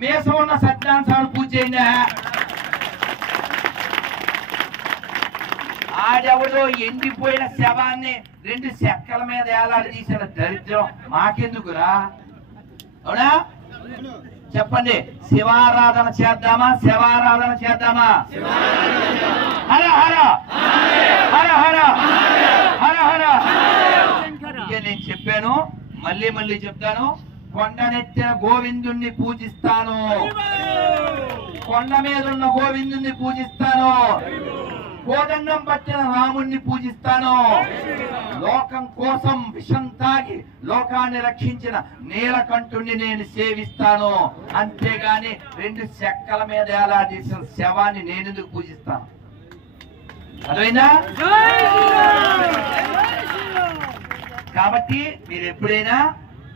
మీసం ఉన్న సత్యనారాయణ స్వామి పూజ చేయండి. ఆడెవడో ఎండిపోయిన శవాన్ని 2 చెక్కల మీద ఏలాడి తీసిన దరిద్రం మాకెందుకురా? అవునా? చెప్పండి, శివారాధన చేద్దామా శివారాధన చేద్దామా? హర హర హర హర హర హర. ఇక నేను చెప్పాను, మళ్ళీ చెప్తాను. కొండనెత్తిన గోవిందుణ్ణి పూజిస్తాను, కొండ మీద ఉన్న గోవిందుణ్ణి పూజిస్తాను, కోదండం పట్టిన రాముణ్ణి పూజిస్తాను, లోకం కోసం విషం తాగి లోకాన్ని రక్షించిన నీలకంఠుణ్ణి నేను సేవిస్తాను. అంతేగాని 2 చెక్కల మీద ఎలా చేసిన శవాన్ని నేనెందుకు పూజిస్తాను? అర్థమైందా? కాబట్టి మీరు ఎప్పుడైనా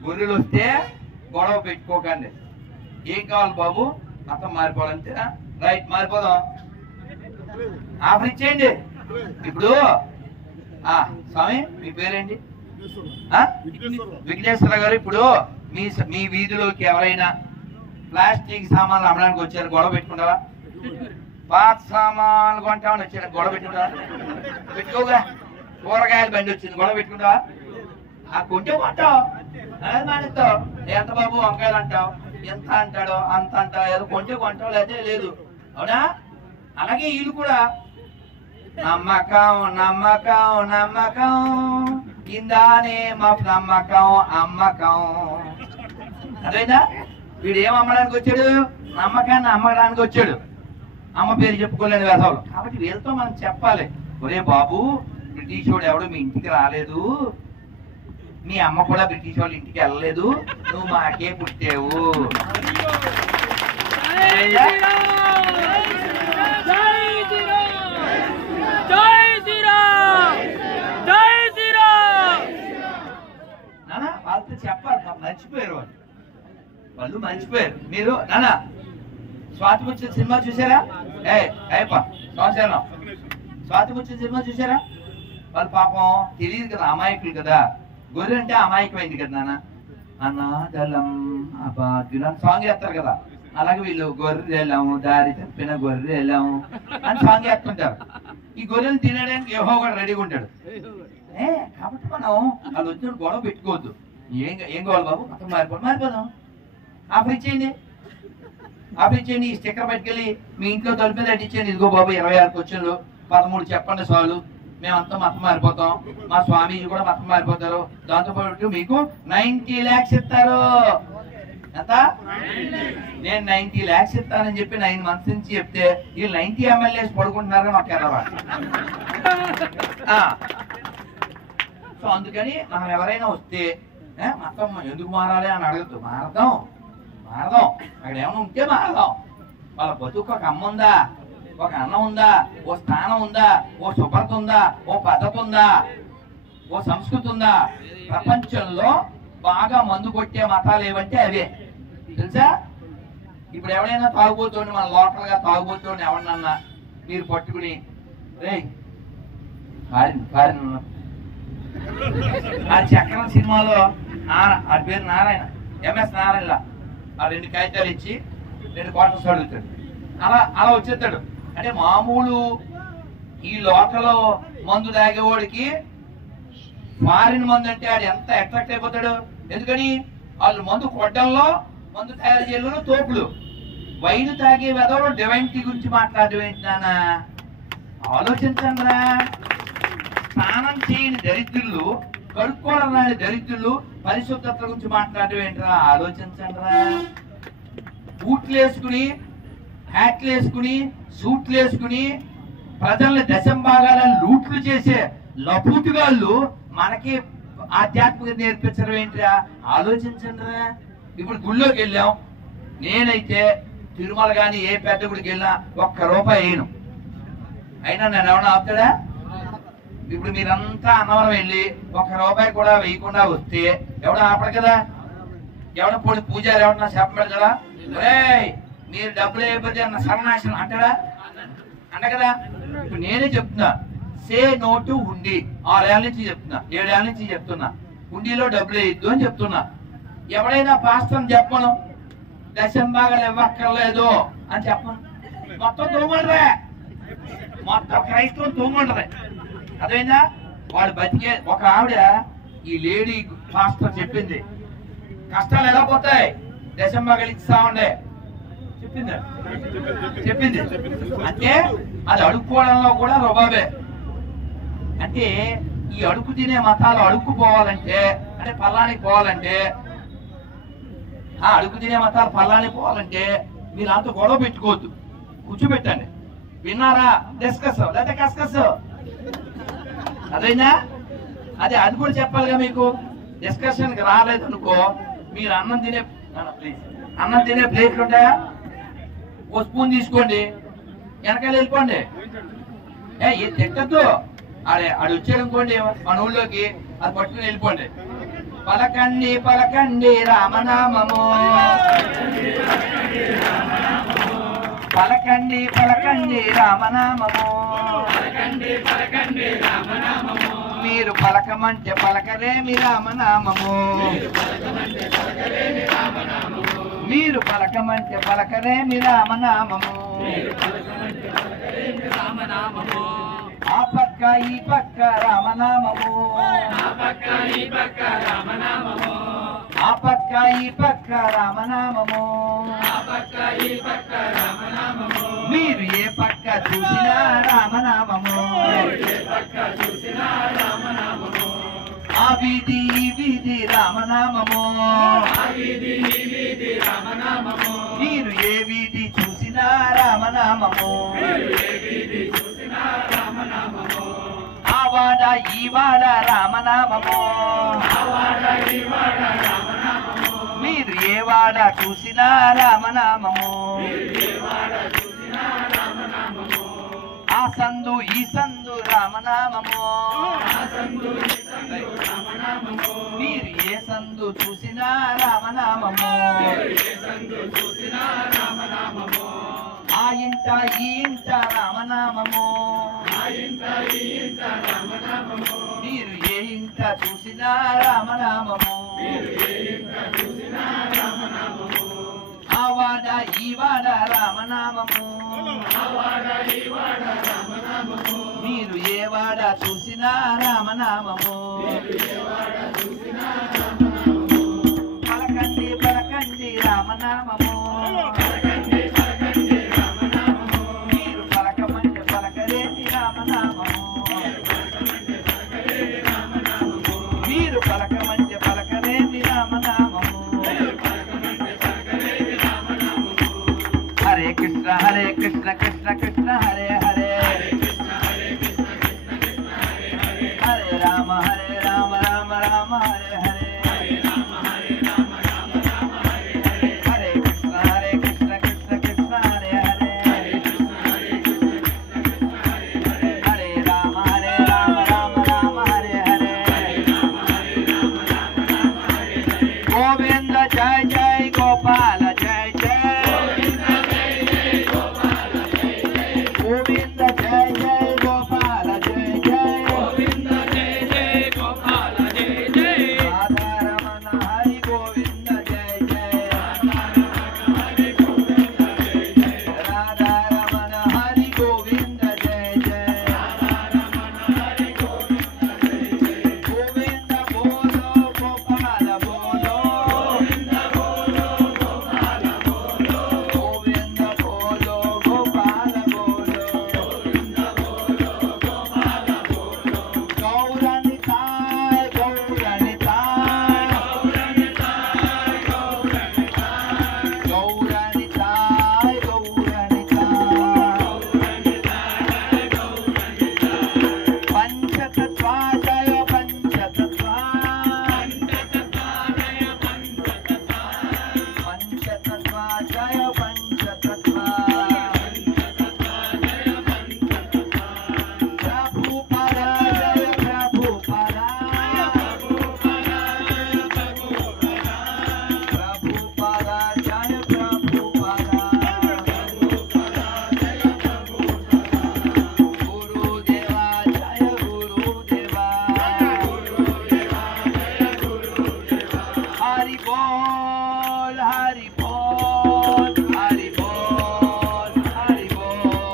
గొర్రెలు వస్తే గొడవ పెట్టుకోకండి. ఏం కావాలి బాబు? మతం మారిపోవాలంతేనా? రైట్, మారిపోదాం. ఆఫర్ ఇచ్చేయండి. ఇప్పుడు స్వామి మీ పేరేంటి? విఘ్నేశ్వర గారు. ఇప్పుడు మీ వీధిలోకి ఎవరైనా ప్లాస్టిక్ సామాన్లు అమ్మడానికి వచ్చారు, గొడవ పెట్టుకుంటావా? పాత సామాన్లు కొంటామని వచ్చారు, గొడవ పెట్టుకుంటావా? పెట్టుకోగా. కూరగాయల బండి వచ్చింది, గొడవ పెట్టుకుంటావా? కొంటే కొంటావు, మానేస్తావు. ఎంత బాబు వంకాయలు అంటావు, ఎంత అంటాడో అంత అంటావు, ఏదో కొంటే కొంటావు, లేదే లేదు. అవునా? అలాగే వీళ్ళు కూడా నమ్మకం నమ్మకం నమ్మకం ఇందానే మా నమ్మకం అమ్మకం. అదేనా? వీడు ఏం అమ్మడానికి వచ్చాడు? నమ్మకాన్ని అమ్మడానికి వచ్చాడు. అమ్మ పేరు చెప్పుకోలేని వేసవులు. కాబట్టి వీళ్ళతో మనం చెప్పాలి, ఒరే బాబు, బ్రిటిష్ వాడు ఎవడు మీ ఇంటికి రాలేదు, మీ అమ్మ కూడా బ్రిటిష్ వాళ్ళ ఇంటికి వెళ్ళలేదు, నువ్వు మాకే పుట్టావు. నానా వాళ్ళతో చెప్పాలి, మర్చిపోయారు వాళ్ళు మర్చిపోయారు. మీరు నానా స్వాతి ముచ్చిన సినిమా చూసారా? సంవత్సరం స్వాతి ముచ్చిన సినిమా చూసారా? వాళ్ళు పాపం తెలియదు కదా, అమాయకులు కదా. గొర్రె అంటే అమాయకమైంది కదా నాన్న. అనాథలం అబాధ్యులు అని సాంగ్ వేస్తారు కదా. అలాగే వీళ్ళు గొర్రెలము దారి తప్పిన గొర్రెలము అని సాంగ్ వేస్తుంటారు. ఈ గొర్రెలు తినడానికి యెహోవా కూడా రెడీగా ఉంటాడు. కాబట్టి మనం వాళ్ళు వచ్చిన గొడవ పెట్టుకోవద్దు. ఏం కావాలి బాబు? మొత్తం మారిపోదాం. ఆఫర్ ఇచ్చేయండి. ఈ స్టిక్కర్ పట్టుకెళ్ళి మీ ఇంట్లో తలుపు మీద అట్టించేయండి. ఇదిగో బాబు 26 క్వశ్చన్లు, 13 చెప్పండి చాలు, మేమంతా మతం మారిపోతాం, మా స్వామీజీ కూడా మతం మారిపోతారు, దాంతోపాటు మీకు 90 lakhs ఇస్తారు. ఎంత? నేను 90 lakhs ఇస్తానని చెప్పి 9 months నుంచి చెప్తే వీళ్ళు 90 MLAs పడుకుంటున్నారని మాకు ఎర్రవా. సో అందుకని మనం ఎవరైనా వస్తే మతం ఎందుకు మారాలి అని అడగద్దు. మారదాం. అక్కడ ఏమైనా ఉంటే మారదాం. వాళ్ళ బతుకు ఒక అమ్మ ఉందా, ఒక అన్నం ఉందా, ఓ స్థానం ఉందా, ఓ శుభ్రత ఉందా, ఓ పద్ధతి ఉందా, ఓ సంస్కృతి ఉందా? ప్రపంచంలో బాగా మందు కొట్టే మతాలు ఏవంటే అవే, తెలుసా? ఇప్పుడు ఎవరైనా తాగుబోతుండి, మన లోకల్ గా తాగుబోతుండి ఎవరినన్నా మీరు పట్టుకుని రే ఆ చక్రం సినిమాలో ఆ పేరు నారాయణ, ఎంఎస్ నారాయణ, ఆ 2 కాగితాలు ఇచ్చి 2 క్వార్టర్స్ అడుగుతాడు. అలా వచ్చేస్తాడు. అంటే మామూలు ఈ లోకలో మందు తాగేవాడికి ఫారిన్ మందు అంటే ఆడు ఎంత అట్రాక్ట్ అయిపోతాడు. ఎందుకని? వాళ్ళు మందు కొట్టడంలో, మందు తయారు చేయడంలో తోపులు. వైన్ తాగే వెదవరు డివైనిటీ గురించి మాట్లాడడం ఏంటి నాన్న? ఆలోచించండి రా. స్నానం చేయని దరిద్రులు, కడుక్కోవడం రాని దరిద్రులు పరిశుద్ధత గురించి మాట్లాడడం ఏంట్రా? ఆలోచించండి రా. బూట్లు వేసుకుని, హ్యాట్లు వేసుకుని, సూట్లు వేసుకుని ప్రజల్ని దశంభాగాలను లూట్లు చేసే లపూటుగాళ్ళు మనకి ఆధ్యాత్మికత నేర్పించడం ఏంట్రా? ఆలోచించండి రా. ఇప్పుడు గుళ్ళోకి వెళ్ళాం, నేనైతే తిరుమల కానీ ఏ పెద్ద గుడికి వెళ్ళినా ₹1 వేయను. అయినా నన్ను ఎవరైనా ఆపుతాడా? ఇప్పుడు మీరంతా అన్నవరం వెళ్ళి ₹1 కూడా వేయకుండా వస్తే ఎవడ ఆపడు కదా. ఎవడ పోయి పూజారి ఎవడన్నా చెప్పడు కదా, మీరు డబ్బులు అయిపోతే అన్న సర్వనాశనం అంటాడా? అంట కదా. ఇప్పుడు నేనే చెప్తున్నా, సే నో టు హుండీ. 6 ఏళ్ళ నుంచి చెప్తున్నా, 7 ఏళ్ళ నుంచి చెప్తున్నా, హుండీలో డబ్బులు వేయద్దు అని చెప్తున్నా. ఎవడైనా పాస్టర్ చెప్పను, దశంభాగాలు ఇవ్వక్కర్లేదు అని చెప్పండి. మొత్తం తూమంటదే, మొత్తం క్రైస్తవం తూమంటదే. అదేనా వాడు బతికే. ఒక ఆవిడ ఈ లేడీ పాస్టర్ చెప్పింది, కష్టాలు ఎలా పోతాయి దశంభాగాలు ఇస్తా ఉండే చెప్పింది. అంటే అది అడుక్కోవడంలో కూడా రుబాబే. అంటే ఈ అడుగు తినే మతాలు అడుక్కుపోవాలంటే, అంటే పల్లానికి పోవాలంటే, ఆ అడుగు తినే మతాలు పల్లానికి పోవాలంటే మీరు అంత గొడవ పెట్టుకోవద్దు, కూర్చోబెట్టండి. విన్నారా? డిస్కస్ లేదా కస్కస్. అదైనా అది కూడా చెప్పాలిగా మీకు. డిస్కషన్కి రాలేదు అనుకో, మీరు అన్నం తినే ప్లేట్లు ఉంటాయా? ఓ స్పూన్ తీసుకోండి, వెనకాల వెళ్ళిపోండి. ఏ తిట్టద్దు. ఆడు వచ్చాడు అనుకోండి మన ఊళ్ళోకి, అది పట్టుకుని వెళ్ళిపోండి. పలకండి పలకండి రామనామము, పలకండి పలకండి రామనామము, మీరు పలకమంటే పలకరేమి రామనామము, మీరు పలకమంటే పలకరేమి రామనామము. ఆ పక్క ఈ పక్క రామనామము, ఆ పక్క ఈ పక్క రామనామము, మీరు ఏ పక్క చూసినా రామనామము. ఆ వీధి ఈ వీధి రామనామము, మీరు ఏ వీధి చూసినా రామనామము. ఆ వాడ ఈ వాడ రామనామము, మీరు ఏ వాడ చూసినా రామనామము. ఆ సందు ఈ సందు రామనామము, మీరు ఏ సందు చూసినా రామనామము. ఆ ఇంట ఈ ఇంట రామనామము, మీరు ఏ ఇంట చూసినా రామనామము. ఆ వాడ ఈ వాడ రామనామము, మీరు ఏ వాడ చూసినా రామనామము. పలకండి పలకండి రామనామము, మీరు పలకమంటే పలకరేమి రామనామము, మీరు పలకమంటే పలకరేమి రామనామము. హరే కృష్ణ కృష్ణ కృష్ణ హరే హరే, హరే రామ రామ రామ హరే హరే, హరే కృష్ణ కృష్ణ కృష్ణ హరే హరే, హరే రామ రామ హరే హరే. గోవింద జయ జయ గోపాల జయ జయ, గోవింద జయ జయ గోపాల జయ జయ, రాధారమణ హరి గోవింద జయ జయ, రాధారమణ హరి గోవింద జయ జయ, గోవింద బోలో గోపాల బోలో, గోవింద బోలో గోపాల బోలో, గౌరనితాయ్ గౌరనితాయ్, గౌరనితాయ్ గౌరనితాయ్, పంచతత్వా జయ పంచతత్వా, పంచతత్వా జయ పంచతత్వా, ప్రభుపద జయ ప్రభుపద, ప్రభుపద జయ ప్రభుపద, గురుదేవా జయ గురుదేవా, హరి బోల్ హరి బోల్, హరి బోల్ హరి బోల్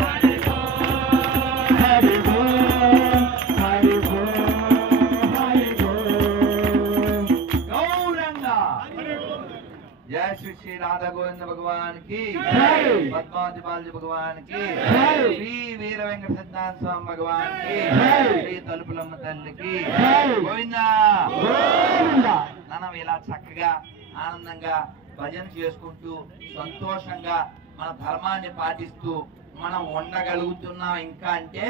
హరి బోల్ హరి బోల్ హరి బోల్ గౌరంగా जय श्री श्री राधा गोविंद भगवान की पद्मावती बालाजी भगवान की श्री वीर वेंकट सत्यानंद स्वामी भगवान की श्री तलुपुलम्म तल्ली की गोविंदा మనం ఇలా చక్కగా ఆనందంగా భజన చేసుకుంటూ సంతోషంగా మన ధర్మాన్ని పాటిస్తూ మనం ఉండగలుగుతున్నాం ఇంకా అంటే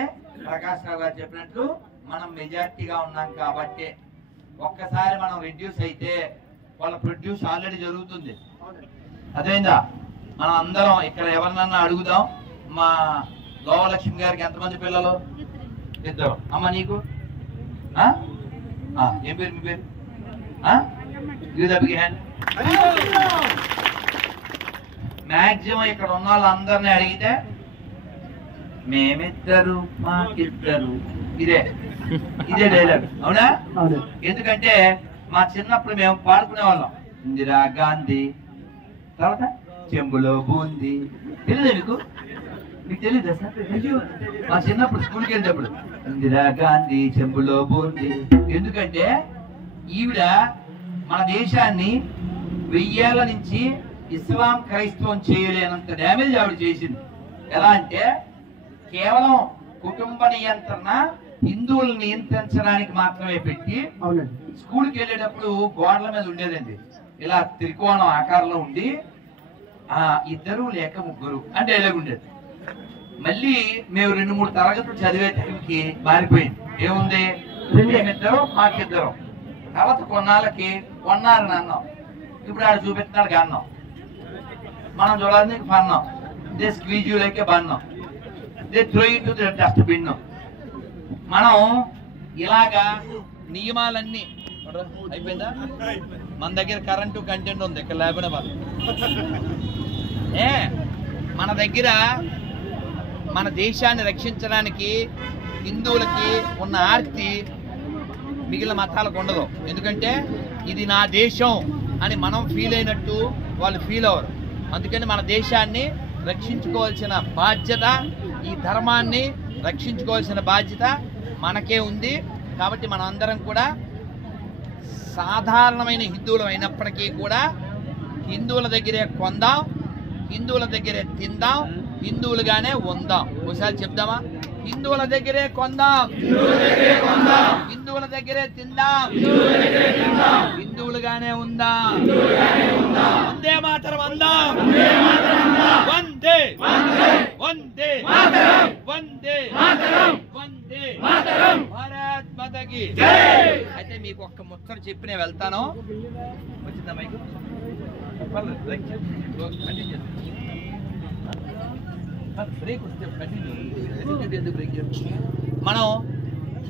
ప్రకాష్ రావు గారు చెప్పినట్లు మనం మెజారిటీగా ఉన్నాం కాబట్టి ఒక్కసారి మనం రిడ్యూస్ అయితే వాళ్ళ ప్రొడ్యూస్ ఆల్రెడీ జరుగుతుంది అదేందా మనం అందరం ఇక్కడ ఎవరినన్నా అడుగుదాం మా లోవలక్ష్మి గారికి ఎంతమంది పిల్లలు ఇద్దరు అమ్మ నీకు ఏం పేరు మీ పేరు మ్యాక్సిమం ఇక్కడ ఉన్న వాళ్ళందరినీ అడిగితే మేమిద్దరు మాకిద్దరు ఇదే డైలాగ్ అవునా ఎందుకంటే మా చిన్నప్పుడు మేము పాడుకునే వాళ్ళం ఇందిరా గాంధీ తర్వాత చెంబులో బూంది తెలియదు మీకు తెలియదా సార్ మా చిన్నప్పుడు స్కూల్కి వెళ్ళేటప్పుడు ఇందిరా గాంధీ చెంబులో బూంది ఎందుకంటే ఈవిడ మన దేశాన్ని 1000 ఏళ్ల నుంచి ఇస్లాం క్రైస్తవం చేయలేనంత డ్యామేజ్ ఆవిడ చేసింది ఎలా అంటే కేవలం కుటుంబ నియంత్రణ హిందువులను నియంత్రించడానికి మాత్రమే పెట్టి స్కూల్కి వెళ్ళేటప్పుడు గోడల మీద ఉండేదండి ఇలా త్రికోణం ఆకారంలో ఉండి ఇద్దరు లేక ముగ్గురు అంటే డైలాగ్ ఉండేది మళ్ళీ మేము 2-3 తరగతులు చదివే టైంకి మారిపోయింది ఏముంది మేమిద్దరు మాకిద్దరు తర్వాత కొన్నాళ్ళకి కొన్నారని అన్నాం ఇప్పుడు ఆడ చూపిస్తున్నాడు అన్నాం మనం చూడాలని పన్నాం దే స్క్వీజ్ లైకే బన్నాం they throw into the dustbin మనం ఇలాగా నియమాలన్నీ అయిపోయిందా మన దగ్గర కరెంటు కంటెంట్ ఉంది ఇక్కడ లేకపోయినా వాళ్ళు మన దగ్గర మన దేశాన్ని రక్షించడానికి హిందువులకి ఉన్న ఆర్తి మిగిలిన మతాలకు ఉండదు ఎందుకంటే ఇది నా దేశం అని మనం ఫీల్ అయినట్టు వాళ్ళు ఫీల్ అవ్వరు అందుకని మన దేశాన్ని రక్షించుకోవాల్సిన బాధ్యత ఈ ధర్మాన్ని రక్షించుకోవాల్సిన బాధ్యత మనకే ఉంది కాబట్టి మనం అందరం కూడా సాధారణమైన హిందువులు అయినప్పటికీ కూడా హిందువుల దగ్గరే కొందాం హిందువుల దగ్గరే తిందాం హిందువులుగానే ఉందాం ఒకసారి చెప్దామా హిందువుల దగ్గరే కొందాం హిందువుల దగ్గరే తిందాం హిందువులుగానే ఉందాం వందే మాతరం అందాం వందే వందే వందే వందే భారత్ మాతాకి అయితే మీకు ఒక్క ముచ్చట చెప్పి నేను వెళ్తాను వచ్చిందా మైక్ మనం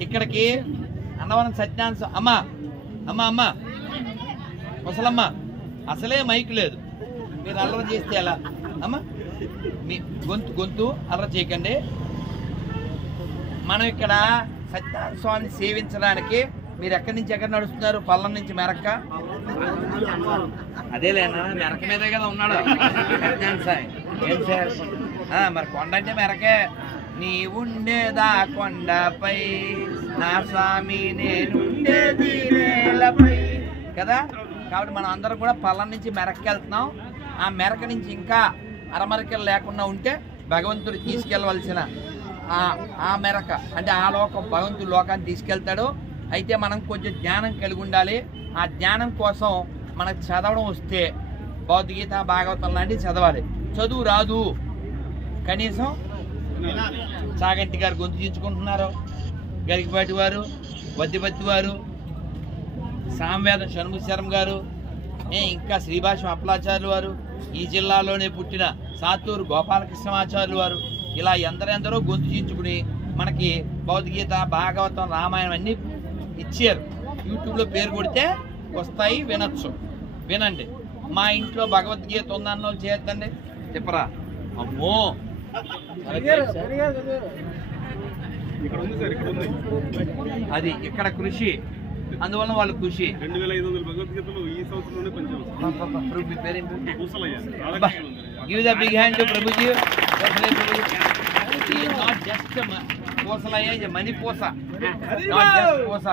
ఇక్కడికి అన్నవరం సత్యానంద అమ్మ అమ్మ అమ్మ ముసలమ్మ అసలే మైక్ లేదు మీరు అల్లరి చేస్తే ఎలా అమ్మ మీ గొంతు అల్లరి చేయకండి మనం ఇక్కడ సత్యనారాయణ స్వామిని సేవించడానికి మీరు ఎక్కడి నుంచి ఎక్కడ నడుస్తున్నారు పల్లం నుంచి మెరక్క అదేలేనా మెరక మీదే కదా ఉన్నాడు సత్యనారాయణ స్వామి ఏం సార్ మరి కొండ అంటే మెరకే నీ ఉండేదా కొండపై నా స్వామి నేనుండేది నేలపై కదా కాబట్టి మనం అందరం కూడా పల్లం నుంచి మెరక్కి వెళ్తున్నాం ఆ మెరక నుంచి ఇంకా అరమరకలు లేకుండా ఉంటే భగవంతుడు తీసుకెళ్ళవలసిన ఆ మెరక అంటే ఆ లోకం భగవంతుడు లోకాన్ని తీసుకెళ్తాడు అయితే మనం కొంచెం జ్ఞానం కలిగి ఉండాలి ఆ జ్ఞానం కోసం మనకు చదవడం వస్తే భగవద్గీత భాగవతం లాంటివి చదవాలి చదువు రాదు కనీసం చాగంటి గారు గొంతు చించుకుంటున్నారు గరికపాటి వారు వద్దిపత్తి వారు సామవేదం షణ్ముఖశరం గారు ఇంకా శ్రీభాషం అప్పలాచార్యులు వారు ఈ జిల్లాలోనే పుట్టిన సాత్తూరు గోపాలకృష్ణమాచార్యులు వారు ఇలా ఎందరెందరో గొంతు చించుకుని మనకి భగవద్గీత భాగవతం రామాయణం అన్నీ ఇచ్చారు యూట్యూబ్లో పేరు కొడితే వస్తాయి వినొచ్చు వినండి మా ఇంట్లో భగవద్గీత ఉందన్న వాళ్ళు చేయొద్దండి చెప్పరా అమ్మో అది ఇక్కడ కృషి అందువల్ల వాళ్ళు ఖుషి. 2500 భగవద్గీతలు ఈ సంవత్సరంలోనే పంచాం. Give the big hand to Prabhuji. Not just పూసలయ్య, మనీ పూస, నాట్ జస్ట్ పూస.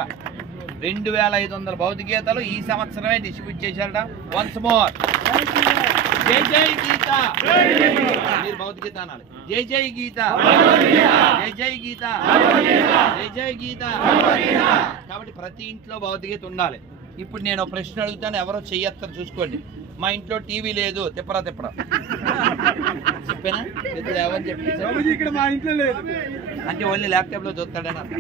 2500 భౌతికగీతలు ఈ సంవత్సరమే డిస్ట్రిబ్యూట్ చేశారట. వన్స్ మోర్ జై జై గీత. మీరు భౌతికగీత అనాలి. జై జై గీత, జై జై గీత, జై జై గీత. కాబట్టి ప్రతి ఇంట్లో భౌతికగీత ఉండాలి. ఇప్పుడు నేను ప్రశ్న అడుగుతాను, ఎవరో చెయ్యత్తారు చూసుకోండి. మా ఇంట్లో టీవీ లేదు, తిప్పరా చెప్పేనా? ఎవరు చెప్పి ఇక్కడ మా ఇంట్లో లేదు అంటే ఓన్లీ ల్యాప్టాప్ లో చూస్తాడని అర్థం.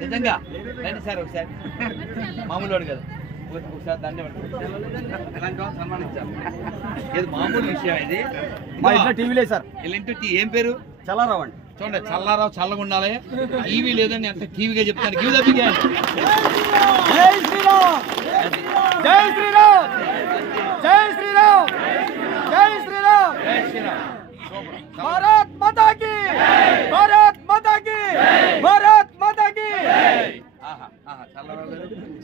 నిజంగా రండి సార్ ఒకసారి. మామూలు వాడు కదా, ఒకసారి దాన్ని ఎలాంటి సన్మానించాలి. ఇది మామూలు విషయం. ఇది మా ఇంట్లో టీవీ లేదు సార్. ఇలాంటి ఏం పేరు? చల్లారావు అండి. చూడండి, చల్లారావు చల్లగా ఉండాలి. టీవీ లేదని ఎంత టీవీగా చెప్తాను. Give the big hand. జై శ్రీరామ్, జై శ్రీరామ్, జై శ్రీరామ్, జై శ్రీరామ్, జై శ్రీరామ్. భారత్ మాతా కీ, భారత్ మాతా కీ, భారత్ మాతా కీ.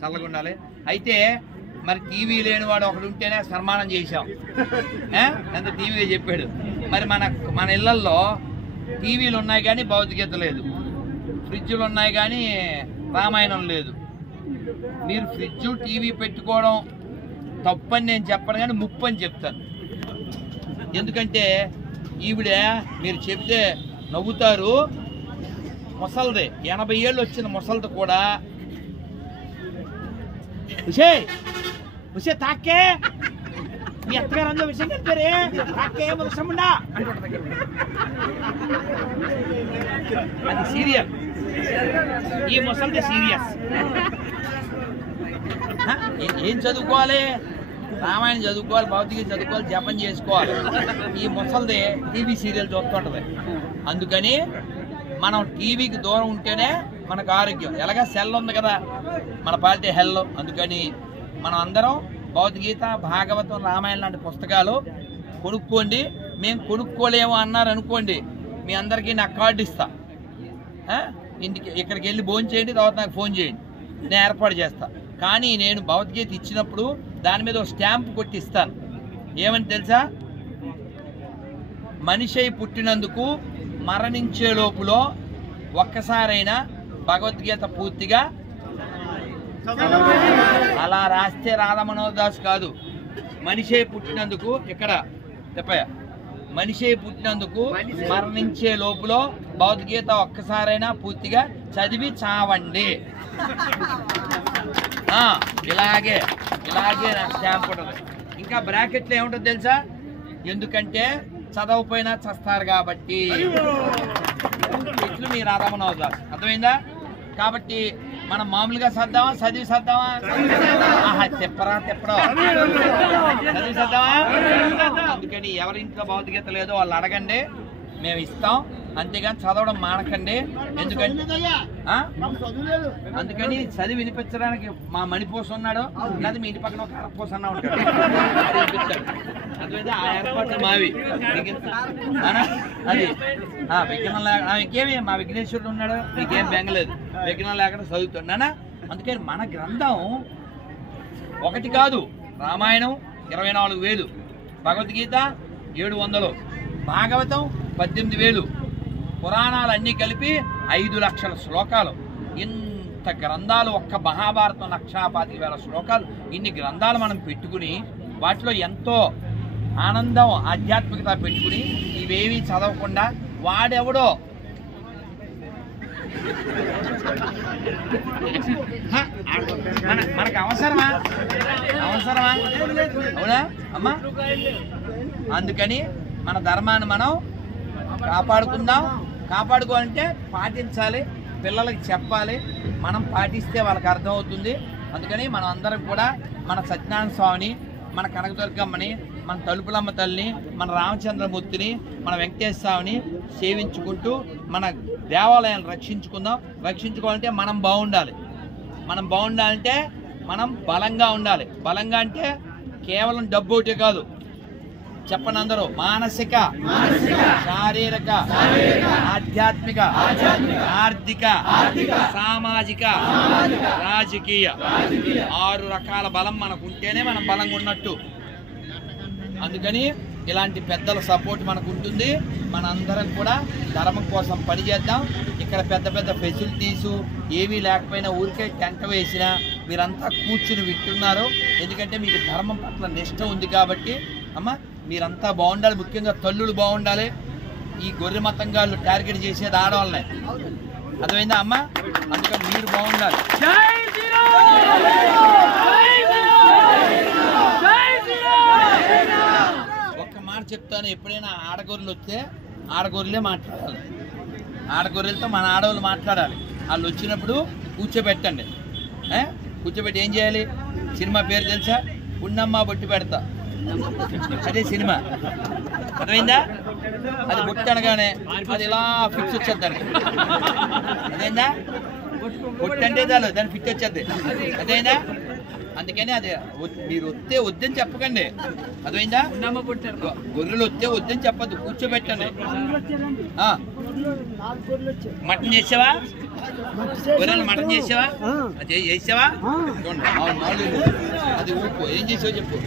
చల్లగా ఉండాలి. అయితే మరి టీవీ లేని వాడు ఒకడు ఉంటేనే సన్మానం చేశాం. ఎంత టీవీగా చెప్పాడు. మరి మన ఇళ్లల్లో టీవీలు ఉన్నాయి కానీ భౌతికగీత లేదు, ఫ్రిడ్జ్లు ఉన్నాయి కానీ రామాయణం లేదు. మీరు ఫ్రిడ్జ్ టీవీ పెట్టుకోవడం తప్పని నేను చెప్పను కానీ ముప్పు అని చెప్తాను. ఎందుకంటే ఈవిడ మీరు చెప్తే నవ్వుతారు. ముసలిది 80 ఏళ్ళు వచ్చిన ముసలిది కూడా ఉషే తాకే మీ అత్తగారు అందరూ విషయం చెప్పారే తాకే ముసముండా అంటుంటది. అది సీరియల్. ఈ ముసలిది సీరియస్. ఏం చదువుకోవాలి? రామాయణం చదువుకోవాలి, భౌతిక చదువుకోవాలి, జపం చేసుకోవాలి. ఈ ముసలిది టీవీ సీరియల్ చూస్తుంటది. అందుకని మనం టీవీకి దూరం ఉంటేనే మనకు ఆరోగ్యం. ఎలాగా సెల్ ఉంది కదా, మన పార్టీ హెల్. అందుకని మనం అందరం భౌతికగీత, భాగవతం, రామాయణం లాంటి పుస్తకాలు కొనుక్కోండి. మేము కొనుక్కోలేము అన్నారు అనుకోండి, మీ అందరికీ నాకు కార్డు ఇస్తా. ఇంటికి ఇక్కడికి వెళ్ళి భోజనం చేయండి, తర్వాత నాకు ఫోన్ చేయండి, నేను ఏర్పాటు చేస్తా. కానీ నేను భౌతికగీత ఇచ్చినప్పుడు దాని మీద ఒక స్టాంప్ కొట్టి ఇస్తాను. ఏమని తెలుసా? మనిషి పుట్టినందుకు మరణించే లోపులో ఒక్కసారైనా భగవద్గీత పూర్తిగా అలా రాస్తే రాధమనోదాస్ కాదు. మనిషి పుట్టినందుకు ఇక్కడ చెప్పయ్యా, మనిషి పుట్టినందుకు మరణించే లోపులో భగవద్గీత ఒక్కసారైనా పూర్తిగా చదివి చావండి. ఇలాగే ఇలాగే నా స్టాంప్ ఉంటుంది. ఇంకా బ్రాకెట్లో ఏముంటుంది తెలుసా? ఎందుకంటే చదవపోయినా చస్తారు కాబట్టి. ఇట్లు మీ రాధమనోదాస్. అర్థమైందా? కాబట్టి మనం మామూలుగా చద్దామా, చదివి చద్దామా? తిప్పరా తిప్పడం చదివి చద్దామా? అందుకని ఎవరింట్లో భౌతికగీత లేదో వాళ్ళు అడగండి, మేము ఇస్తాం. అంతేగాని చదవడం మానకండి. ఎందుకంటే అందుకని చదివి వినిపించడానికి మా మణిపోసు ఉన్నాడు, లేదా మీ ఇంటి పక్కన ఒక అరపోసు అన్న ఉంటాడు, అందుకని ఆ ఏర్పాట్లు మావి. అది విఘ్నం లేక ఇంకేమి మా విఘ్నేశ్వరుడు ఉన్నాడు, మీకేం బెంగలేదు, విఘ్నం లేకుండా చదువుతున్నానా. అందుకని మన గ్రంథం ఒకటి కాదు. రామాయణం 24,000, భగవద్గీత 700, భాగవతం 18,000, పురాణాలు అన్నీ కలిపి 5 లక్షల శ్లోకాలు. ఇంత గ్రంథాలు, ఒక్క మహాభారతం 1,25,000 శ్లోకాలు. ఇన్ని గ్రంథాలు మనం పెట్టుకుని వాటిలో ఎంతో ఆనందం, ఆధ్యాత్మికత పెట్టుకుని ఇవేవి చదవకుండా వాడెవడో మనకు అవసరమా? అవునా అమ్మా? అందుకని మన ధర్మాన్ని మనం కాపాడుకుందాం. కాపాడుకోవాలంటే పాటించాలి, పిల్లలకి చెప్పాలి. మనం పాటిస్తే వాళ్ళకి అర్థమవుతుంది. అందుకని మనం అందరం కూడా మన సత్యనారాయణ స్వామిని, మన కనకదుర్గమ్మని, మన తలుపులమ్మ తల్లిని, మన రామచంద్రమూర్తిని, మన వెంకటేశ్వర స్వామిని సేవించుకుంటూ మన దేవాలయాన్ని రక్షించుకుందాం. రక్షించుకోవాలంటే మనం బాగుండాలి. మనం బాగుండాలంటే మనం బలంగా ఉండాలి. బలంగా అంటే కేవలం డబ్బు ఒకటే కాదు, చెప్పండి అందరూ. మానసిక, శారీరక, ఆధ్యాత్మిక, ఆర్థిక, సామాజిక, రాజకీయ 6 రకాల బలం మనకు ఉంటేనే మనం బలంగా ఉన్నట్టు. అందుకని ఇలాంటి పెద్దల సపోర్ట్ మనకు ఉంటుంది. మనందరం కూడా ధర్మం కోసం పనిచేద్దాం. ఇక్కడ పెద్ద పెద్ద ఫెసిలిటీసు ఏమీ లేకపోయినా ఊరికే టెంట వేసినా మీరంతా కూర్చుని వింటున్నారు. ఎందుకంటే మీకు ధర్మం పట్ల నిష్ట ఉంది కాబట్టి. అమ్మ మీరంతా బాగుండాలి, ముఖ్యంగా తల్లులు బాగుండాలి. ఈ గొర్రె మతంగాళ్ళు టార్గెట్ చేసేది ఆడవాళ్ళనే, అర్థమైందా అమ్మ? అందుకని మీరు బాగుండాలి. ఒక్క మాట చెప్తాను, ఎప్పుడైనా ఆడగొర్రెలు వస్తే ఆడగొర్రెలే మాట్లాడాలి. ఆడగొర్రెలతో మన ఆడవాళ్ళు మాట్లాడాలి. వాళ్ళు వచ్చినప్పుడు కూర్చోబెట్టండి. కూర్చోబెట్టి ఏం చేయాలి? సినిమా పేరు తెలుసా? ఉన్నమ్మ బొట్టు పెడతా, అదే సినిమా. అర్థమైందా? అది బొట్టు అనగానే అది ఇలా ఫిక్స్ వచ్చేది దానికి. అదేందా? బొట్టు అంటే చాలు దాన్ని ఫిక్స్ వచ్చేది. అదేందా? అందుకని అది మీరు వస్తే వద్దని చెప్పకండి. అర్థమైందా? గొర్రెలు వస్తే వద్దని చెప్పద్దు, కూర్చోబెట్టండి. మటన్ చేసావా? గొర్రెలు మటన్ చేసావా? చేసావా? అది ఊపు ఏం చేసావు చెప్పు.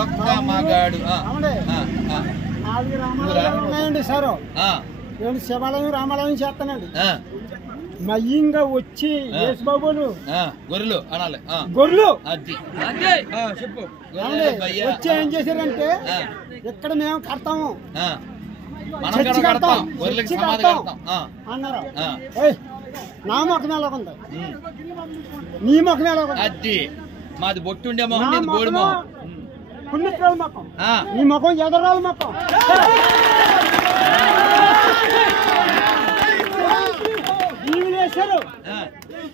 ఒక్క మగాడు శివాలయం రామాలయం చేస్తానండి. మయ్యంగా వచ్చి యేసుబాబులు గొర్రెలు అనాలి. గొర్రెలు అది చెప్పు. వచ్చి ఏం చేశారంటే ఇక్కడ మేము కడతాము, చర్చి కడతాం, గొర్రెలకి సమాధి కడతాం అన్నారు. నా మొఖం ఎలా ఉంది, నీ మొఖం ఎలా ఉంది? అది మాది బొట్టుండే మొహం, నీది గోడు మొహం. పుణ్యత్రాల మొఖం, నీ మొఖం ఎదరాల మొఖం.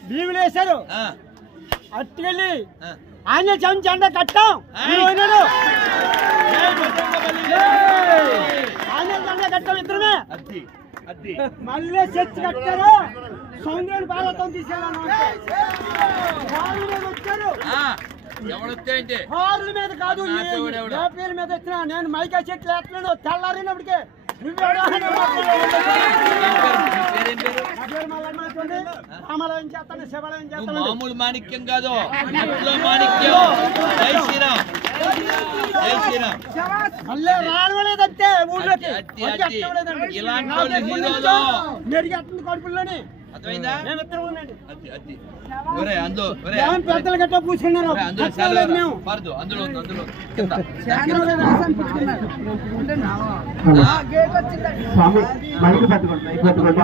బీవులేశారు అట్టుకెళ్ళి ఆయన జెండా కట్టాం. ఆయన జెండా కట్టాం ఇద్దరమే. మళ్ళీ చర్చి కట్టారు. సౌందర్య భారతం తీసుకెళ్ళాను. వచ్చారు హార్ల మీద కాదు, పేరు మీద వచ్చిన. నేను మైకా చెట్లు వేస్తున్నాను. తెల్లారినప్పటికే రామాలయం చేస్తాను, శివాలయం చేస్తాను. మామూలు మాణిక్యం కాదు, మాణిక్యం. జై శ్రీరామ్, జై శ్రీరామ్. మళ్ళీ రావలేదంటే ఊళ్ళోకి ఇలాంటి హీరోలు మెరుగెట్టింది కడుపుల్లోని. అర్థమైందా? పెద్దలు గట్ట పూసుకున్నారు.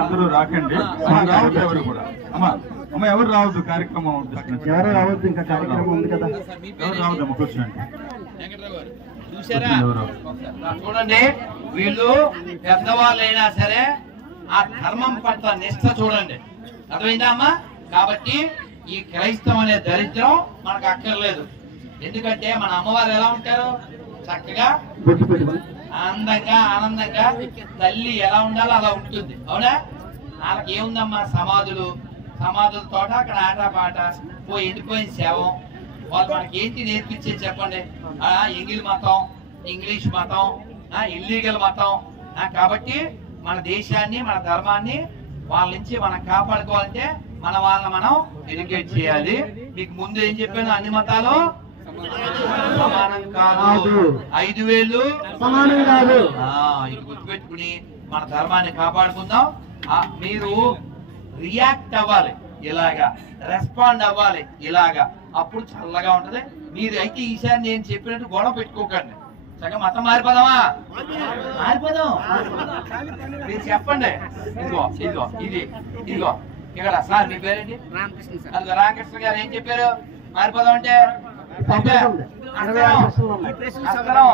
అందరూ రాకండి, రావద్దు ఎవరు కూడా. అమ్మ ఎవరు రావద్దు, కార్యక్రమం ఎవరు రావద్దు, ఇంకా కార్యక్రమం ఉంది కదా. ఎవరు రావద్దమ్మ, కూర్చోండి. చూసారా? చూడండి, వీళ్ళు పెద్దవాళ్ళైనా సరే ఆ ధర్మం పట్ల నిష్ట చూడండి. అర్థమైందా అమ్మా? కాబట్టి ఈ క్రైస్తవం అనే దరిద్రం మనకు అక్కర్లేదు. ఎందుకంటే మన అమ్మవారు ఎలా ఉంటారు? చక్కగా అందంగా ఆనందంగా తల్లి ఎలా ఉండాలో అలా ఉంటుంది. అవునా? వాళ్ళకి ఏముందమ్మా? సమాధుల తోట, అక్కడ ఆట పాట, ఎండిపోయిన శవం. వాళ్ళు మనకి ఏంటి నేర్పించేది చెప్పండి? ఎంగిల్ మతం, ఇంగ్లీష్ మతం, ఇల్లీగల్ మతం. కాబట్టి మన దేశాన్ని, మన ధర్మాన్ని వాళ్ళ నుంచి మనం కాపాడుకోవాలంటే వాళ్ళని మనం ఎడ్యుకేట్ చేయాలి. మీకు ముందు ఏం చెప్పాను? అన్ని మతాలు సమానం కాదు, 5 వేలు సమానం కాదు. ఇది గుర్తుపెట్టుకుని మన ధర్మాన్ని కాపాడుకుందాం. మీరు రియాక్ట్ అవ్వాలి ఇలాగా, రెస్పాండ్ అవ్వాలి ఇలాగా, అప్పుడు చల్లగా ఉంటది. మీరు అయితే ఈసారి నేను చెప్పినట్టు గొడవ పెట్టుకోకండి. చక్కగా మతం మారిపోదామా? మారిపోదాం. మీరు చెప్పండి. ఇదిగో ఇక్కడ సార్ మీ పేరేంటి? రామకృష్ణ. రామకృష్ణ గారు ఏం చెప్పారు? మారిపోదాం అంటే అస్త్రం.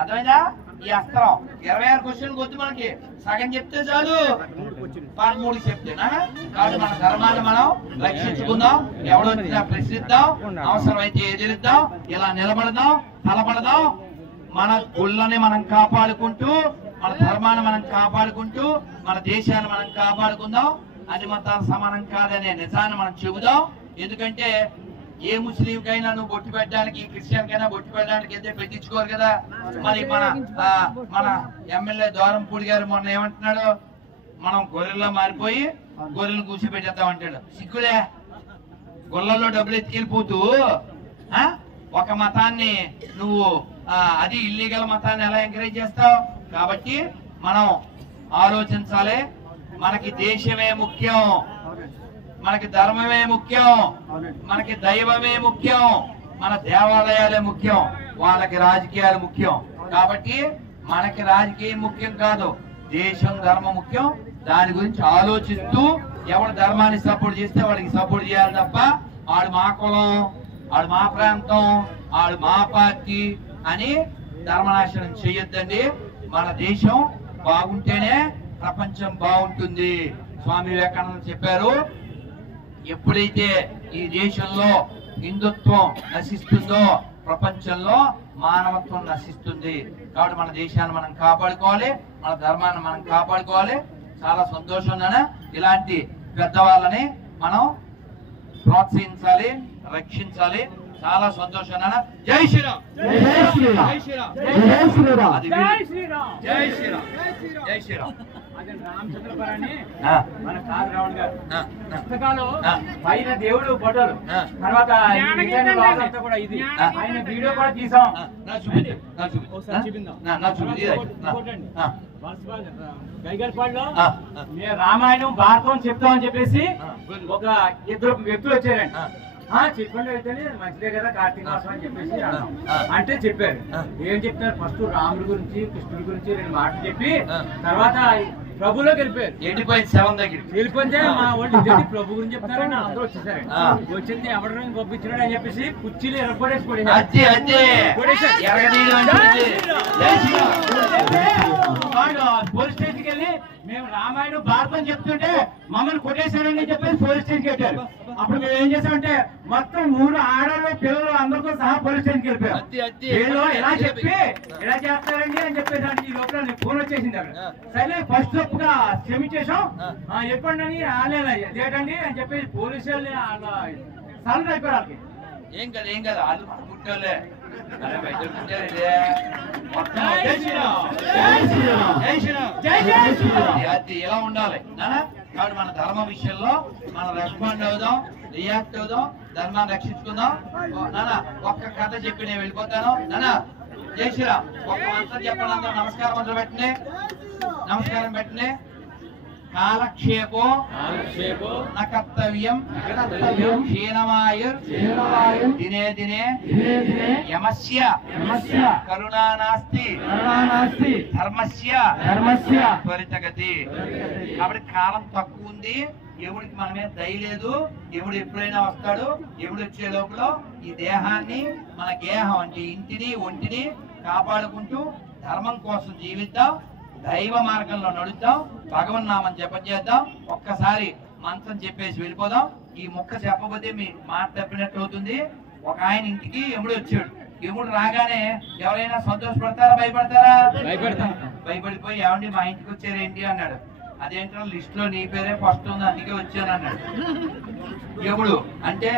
అర్థమైందా? ఈ అస్త్రం 26 క్వశ్చన్లు వద్దు మనకి, సగం చెప్తే చాలు, 13 చెప్తేనా కాదు. మన ధర్మాన్ని మనం రక్షించుకుందాం. ఎవడొచ్చినా ప్రశ్నిద్దాం, అవసరమైతే ఎదిరిద్దాం, ఇలా నిలబడదాం, తలపడదాం. మన గుళ్ళని మనం కాపాడుకుంటూ, మన ధర్మాన్ని మనం కాపాడుకుంటూ, మన దేశాన్ని మనం కాపాడుకుందాం. అన్ని మతాలు సమానం కాదనే నిజాన్ని మనం చెబుదాం. ఎందుకంటే ఏ ముస్లింకైనా నువ్వు బొట్టు పెట్టడానికి, క్రిస్టియన్ కైనా బొట్టు పెట్టడానికి అయితే పెట్టించుకోరు కదా. మరి మన ఎమ్మెల్యే ద్వారంపూడి గారు మొన్న ఏమంటున్నాడు, మనం గొర్రెల్లో మారిపోయి గొర్రెలు కూర్చోబెట్టేద్దాం అంటాడు. సిగ్గులే, గొర్రెల్లో డబ్బులు ఎత్తుకెళ్ళిపోతూ ఒక మతాన్ని నువ్వు అది ఇల్లీగల్ మతాన్ని ఎలా ఎంకరేజ్ చేస్తావు? కాబట్టి మనం ఆలోచించాలి. మనకి దేశమే ముఖ్యం, మనకి ధర్మమే ముఖ్యం, మనకి దైవమే ముఖ్యం, మన దేవాలయాలే ముఖ్యం, వాళ్ళకి రాజకీయాలు ముఖ్యం. కాబట్టి మనకి రాజకీయం ముఖ్యం కాదు, దేశం ధర్మం ముఖ్యం. దాని గురించి ఆలోచిస్తూ ఎవడు ధర్మాన్ని సపోర్ట్ చేస్తే వాడికి సపోర్ట్ చేయాలి తప్ప ఆడు మా కులం, ఆడు మా ప్రాంతం, ఆడు మా పార్టీ అని ధర్మనాశనం చేయొద్దండి. మన దేశం బాగుంటేనే ప్రపంచం బాగుంటుంది. స్వామి వివేకానంద చెప్పారు, ఎప్పుడైతే ఈ దేశంలో హిందుత్వం నశిస్తుందో ప్రపంచంలో మానవత్వం నశిస్తుంది. కాబట్టి మన దేశాన్ని మనం కాపాడుకోవాలి, మన ధర్మాన్ని మనం కాపాడుకోవాలి. చాలా సంతోషంగానే ఇలాంటి పెద్దవాళ్ళని మనం ప్రోత్సహించాలి, రక్షించాలి. చాలా సంతోషంగా జై శ్రీరామ్, జై శ్రీరామ్, జై శ్రీరామ్, జై శ్రీరామ్, జై శ్రీరామ్, జై శ్రీరామ్, జై శ్రీరామ్. మన కాదరావుడు గారు పుస్తకాలు పైన దేవుడు ఫోటోలు, తర్వాత కూడా ఇది ఆయన వీడియో కూడా తీసాం. గైగర్పాడులో మేము రామాయణం భారతం చెప్తామని చెప్పేసి ఒక ఇద్దరు వ్యక్తులు వచ్చారండి. చెప్పండి అయితేనే మంచిదే కదా కార్తీక మాసం అని చెప్పేసి అంటే చెప్పారు. ఏం చెప్తారు, ఫస్ట్ రాముడి గురించి కృష్ణుడి గురించి 2 మాటలు చెప్పి తర్వాత ప్రభులోకి వెళ్ళిపోయారు. వెళ్ళిపోతే మా వాళ్ళు ప్రభు గురించి చెప్తారని అందరూ వచ్చేసారు. వచ్చింది ఎవరు పంపించినాడు అని చెప్పేసి కుర్చీలు ఎరగొడేసి పోలీస్ స్టేషన్కి వెళ్ళి మేము రామాయణం భారతం చెప్తుంటే మమ్మల్ని కొట్టేశారని చెప్పేసి పోలీస్ స్టేషన్కి వెళ్ళారు. అప్పుడు మేము ఏం చేసామంటే మొత్తం 3 ఆడవాళ్ళు పిల్లలు అందరితో సహా పోలీస్ స్టేషన్కి వెళ్ళిపోయాం. వీళ్ళు ఎలా చెప్పి ఎలా చేస్తారండి అని చెప్పేసి ఈ లోపల ఫోన్ వచ్చేసింది. అక్కడ సరే ఫస్ట్ తప్పుగా క్షమించేసాం, చెప్పండి అని లేదండి అని చెప్పేసి పోలీసు వాళ్ళు సరెండర్ అయిపోయారు. వాళ్ళకి ఏం కదా వాళ్ళు మన పుట్టాలే. ఎలా ఉండాలి కాబట్టి మన ధర్మ విషయంలో మనం రెస్పాండ్ అవుదాం, రియాక్ట్ అవుదాం, ధర్మాన్ని రక్షించుకుందాం. నానా ఒక్క కథ చెప్పి నేను వెళ్ళిపోతాను. నానా జై శ్రీరామ్ ఒక్క మంత్రం చెప్పండి. అందరూ నమస్కారం మంత్రం పెట్టండి, నమస్కారం పెట్టండి. కాలక్షేపో నకర్తవ్యం క్షీణమాయుర్ దినే దినే యమస్య కరుణానాస్తి ధర్మస్య త్వరితగతి. కాబట్టి కాలం తక్కువ ఉంది, ఎవడికి మన మీద దయ లేదు. ఎవడు ఎప్పుడైనా వస్తాడు. ఎవడు వచ్చే లోపల ఈ దేహాన్ని మన గేహం అంటే ఇంటిని ఒంటిని కాపాడుకుంటూ ధర్మం కోసం జీవిద్దాం, దైవ మార్గంలో నడుద్దాం, భగవన్నామని జపం చేద్దాం. ఒక్కసారి మంత్రం చెప్పేసి వెళ్ళిపోదాం. ఈ మొక్క చెప్పబోతే మీ మాట తప్పినట్టు అవుతుంది. ఒక ఆయన ఇంటికి ఎముడు వచ్చాడు. ఎముడు రాగానే ఎవరైనా సంతోషపడతారా భయపడతారా? భయపడిపోయి ఏమండి మా ఇంటికి వచ్చారేంటి అన్నాడు. అదేంటో లిస్ట్ లో నీ పేరే ఫస్ట్ ఉంది అందుకే వచ్చాను అన్నాడు. ఎముడు అంటే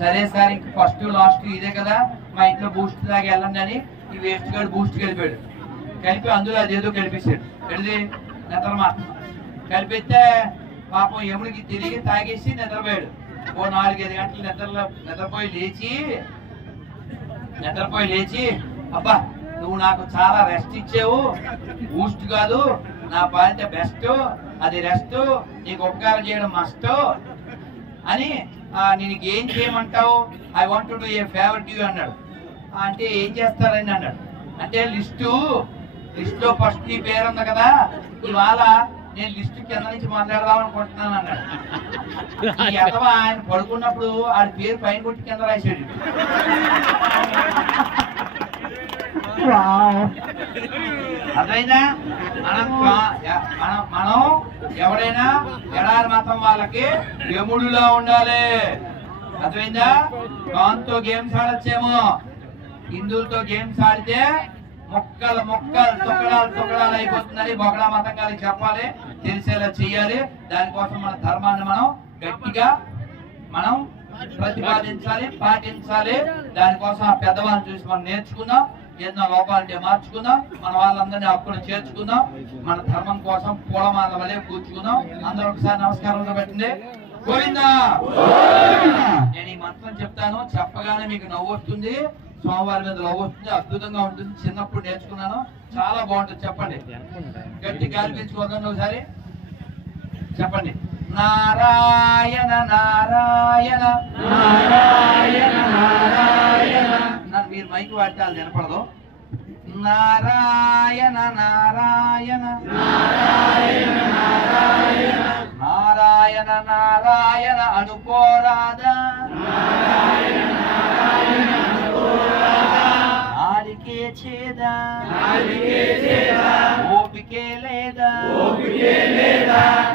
సరే సార్ ఇంక ఫస్ట్ లాస్ట్ ఇదే కదా, మా ఇంట్లో బూస్ట్ దాకా వెళ్ళండి అని ఈ వేస్ట్ గాడు బూస్ట్ కలిపాడు. కలిపి అందులో అదేదో కలిపేశాడు. వెళ్ళి నిద్రమా కలిపితే పాపం ఎముడికి తిరిగి తాగేసి నిద్రపోయాడు. ఓ 4-5 గంటలు నిద్రపోయి లేచి అబ్బా నువ్వు నాకు చాలా రెస్ట్ ఇచ్చావు, బూస్ట్ కాదు నా పాలిట బెస్ట్, అది రెస్ట్, నీకు ఉపకారం చేయడం మస్ట్ అని నీకు ఏం చేయమంటావు, I want to do a favour to you అన్నాడు. అంటే ఏం చేస్తారని అన్నాడు. అంటే లిస్టు లో ఫస్ట్ నీ పేరు ఉంది కదా, ఇవాళ నేను లిస్టు కింద నుంచి మాట్లాడదాం అనుకుంటున్నాను అన్నాడు. అథవా ఆయన పడుకున్నప్పుడు ఆడి పేరు పైన కొట్టి కింద రాశాడు. అదైనా మనం ఎవరైనా ఎడారి మతం వాళ్ళకి యముడులా ఉండాలి. అర్థమైందా? కాంతో గేమ్స్ ఆడొచ్చేమో, హిందువులతో గేమ్స్ ఆడితే మొక్కలు తుక్కడాలు అయిపోతుందని బొగడా మతం గారికి చెప్పాలి, తెలిసేలా చెయ్యాలి. దానికోసం మన ధర్మాన్ని మనం గట్టిగా మనం ప్రతిపాదించాలి, పాటించాలి. దానికోసం ఆ పెద్దవాళ్ళని చూసి మనం నేర్చుకుందాం, ఏదైనా లోపాలంటే మార్చుకుందాం, మన వాళ్ళందరినీ హక్కును చేర్చుకుందాం, మన ధర్మం కోసం పూలమాల వలె కూర్చుకుందాం. అందరూ ఒకసారి నమస్కారం పెట్టండి. గోవిందా. నేను ఈ మంత్రం చెప్తాను, చెప్పగానే మీకు నవ్వు వస్తుంది, సోమవారం మీద నవ్వు వస్తుంది, అద్భుతంగా ఉంటుంది. చిన్నప్పుడు నేర్చుకున్నాను, చాలా బాగుంటుంది. చెప్పండి, గట్టి గాలి పీల్చుకోదండి ఒకసారి చెప్పండి. నారాయణ నారాయణ నారాయణ నారాయణ. నన్ను మీరు మైకి వాడితే అది వినపడదు. నారాయణ నారాయణ నారాయణ నారాయణ నారాయణ నారాయణ అనుకోరాదా, నాలికే చేదా, ఓపికే లేదా,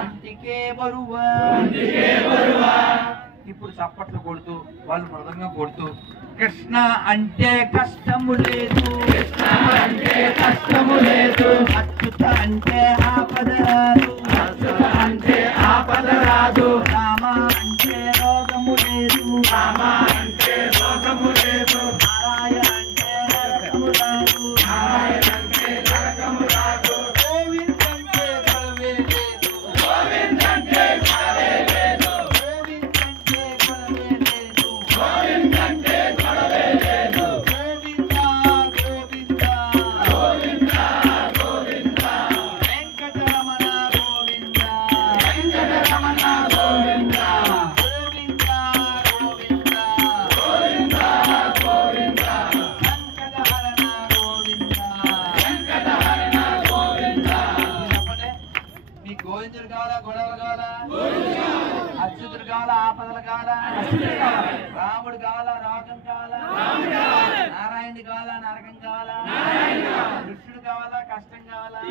ఇంటికే బరువా. ఇప్పుడు చప్పట్లు కొడుతూ వాళ్ళు మృదంగా కొడుతూ కృష్ణ అంటే కష్టము లేదు, కష్టము లేదు, అచ్యుత అంటే ఆపద రాదు, అంటే ఆపద రాదు, రామ అంటే రోగము లేదు, రామ అంటే రోగము లేదు, నారాయణ అంటే నరకము రాదు, నారాయణ అంటే నరకము రాదు, గోవింద అంటే గొడవే లేదు, గోవింద అంటే గొడవే లేదు, గోవింద అంటే గొడవే లేదు, గోవింద అంటే గొడవే లేదు, గోవింద గోవింద గోవింద గోవింద వెంకటరమణ గోవింద, వెంకటరమణ గోవింద, గోవింద గోవింద గోవింద గోవింద వెంకటహరణ గోవింద, వెంకటహరణ గోవింద. చెప్పండి, మీ గోవిందుడు కావాలా, గొడవలు కావాలా, అచ్యుతుడు కావాలా, ఆపదలు కావాలా, రాముడు కావాలా, రోగం కావాలా, నారాయణుడు కావాలా, నరకం కావాలా, కృష్ణుడు కావాలా, కష్టం కావాలా,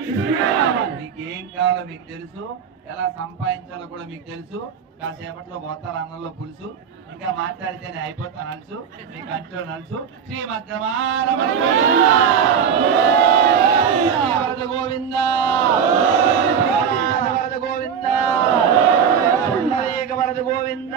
మీకేం కావాలో మీకు తెలుసు, ఎలా సంపాదించాలో కూడా మీకు తెలుసు. కాసేపట్లో పోతారు అన్నంలో పులుసు, ఇంకా మాట్లాడితేనే అయిపోతాను నలుసు, మీకు అంటూ నలుసు. శ్రీమద్రమారమణ వరద గోవింద, వరద గోవింద, వరద గోవింద.